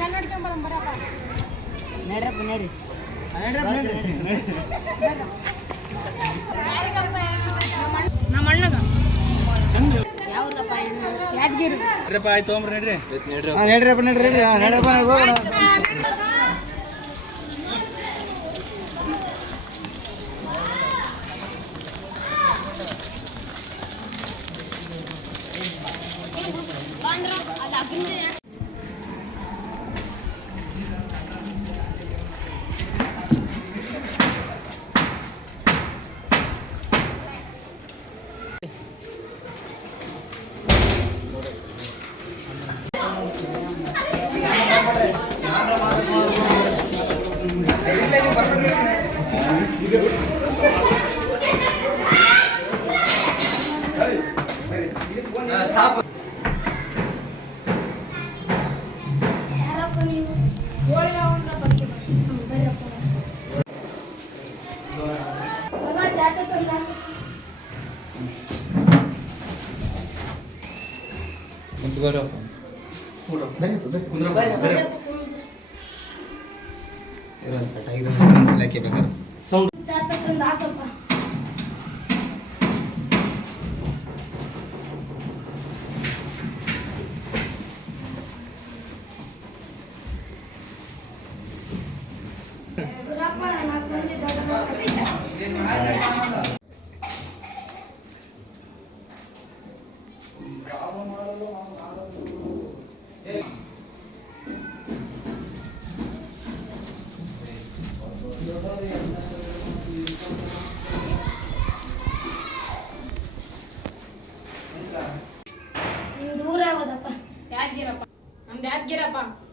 ನಡ್ರಿ ನಮ್ಮ ಅಣ್ಣಗ ಯಾವ್ದಪ್ಪ ಯಾದಗಿರಿ ಆಯ್ತು ತೊಗೊಂಬ್ರಿ ನಡ್ರಿ ಯಾದಗಿರಪ್ಪ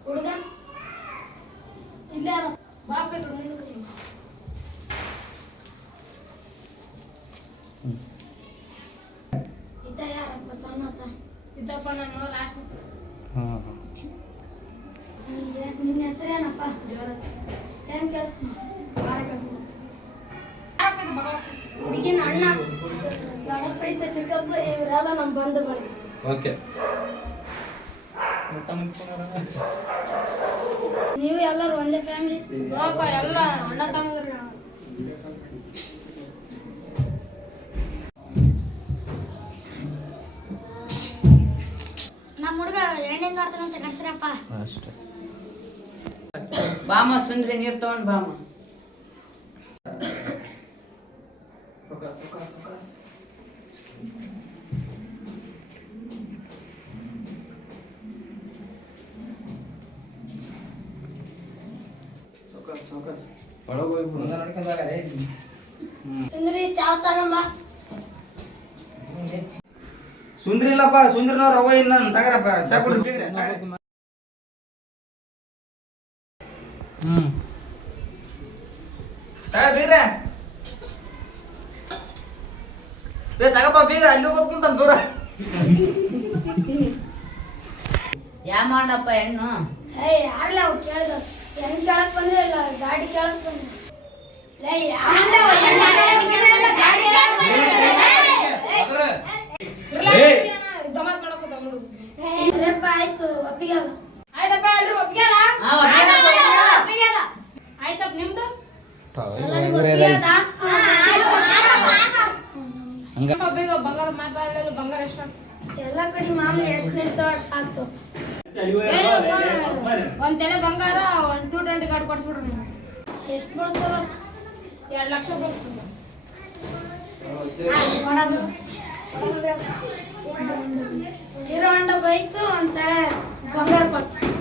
ಹುಡುಗ ಇಲ್ಲ ಬಾಪೇರು ಇದ್ದ ಯಾರಪ್ಪ ಸಣ್ಣತ ಇದ್ದಪ್ಪ ನಾನು ಲಾಸ್ಟ್ ನಿನ್ನ ಹೆಸರೇನಪ್ಪ ಏನ್ ಕೆಲಸ ಹುಡುಗಿನ ಅಣ್ಣ ದೊಡ್ಡಪ್ಪ ಇದ್ದ ಚಿಕ್ಕಪ್ಪ ಇವರೆಲ್ಲ ನಮ್ಮ ಬಂಧುಗಳು. ಓಕೆ ನೀವು ಎಲ್ಲರೂ ಒಂದೇ ಫ್ಯಾಮಿಲಿ ಎಲ್ಲ ಅಣ್ಣ ತಮ್ಮದ್ರು. ನಮ್ಮ ಹುಡುಗ ಎಂಡಿಂಗ್ ಆಡ್ತಾನಂತ ಹೆಸರಪ್ಪ ಅಷ್ಟೇ. ಬಾಮ ಸುಂದ್ರಿ ನೀರು ತಗೊಂಡ್ ಬಾಮ. ಸುಂದ್ರಿ ಚಾವ್ ತಗೊಂಬ. ಸುಂದ್ರಿ ಇಲ್ಲಪ್ಪ, ಸುಂದ್ರಿನವ್ರ ಅವ ಇಲ್ಲ ತಗರಪ್ಪ ಚಾ ಕುಡಿ. ಬೀಗ್ರೆ ತಗಪ್ಪ ಬೀಗ ಅಲ್ಲಿ ಹೋಗ್ಬೇಕು ಅಂತ ದೂರ. ಯಾ ಮಾಡಪ್ಪ ಹೆಣ್ಣು ಯಾರಲ್ಲ ಅವ್ ಕೇಳ್ದ ಹೆಣ್ ಕೇಳಕ್ ಬಂದ್ರೆ ಇಲ್ಲ ಗಾಡಿ ಕೇಳಕ್ ಬಂದ್ರೆ ಆಯ್ತು ಒಪ್ಪಿಗೆ ಆಯ್ತಪ್ಪ ಎಲ್ರು ಒಪ್ಪಿಗೆ ಆಯ್ತಪ್ಪ ನಿಮ್ದು ಬಂಗಾರ ಮಾತಾಡಲು ಬಂಗಾರ ಎಷ್ಟ ಎಲ್ಲ ಕಡೆ ಮಾಮೂಲಿ ಎಷ್ಟು ನಡೀತಾವ ಅಷ್ಟು ಸಾಕ್ತು. ಒಂದ್ ತಲೆ ಬಂಗಾರ ಒಂದ್ 220 ಗಾಡಿ ಕೊಡ್ಸ್ಬಿಡ್ರಿ. ಎಷ್ಟು ಬರ್ತದ? 2 ಲಕ್ಷ ಬರ್ತದ. ಹೀರೋ ಹೊಂಡ ಬೈಕ್ ಒಂದ್ ತಲೆ ಬಂಗಾರ ಕೊಡ್ತೀವಿ.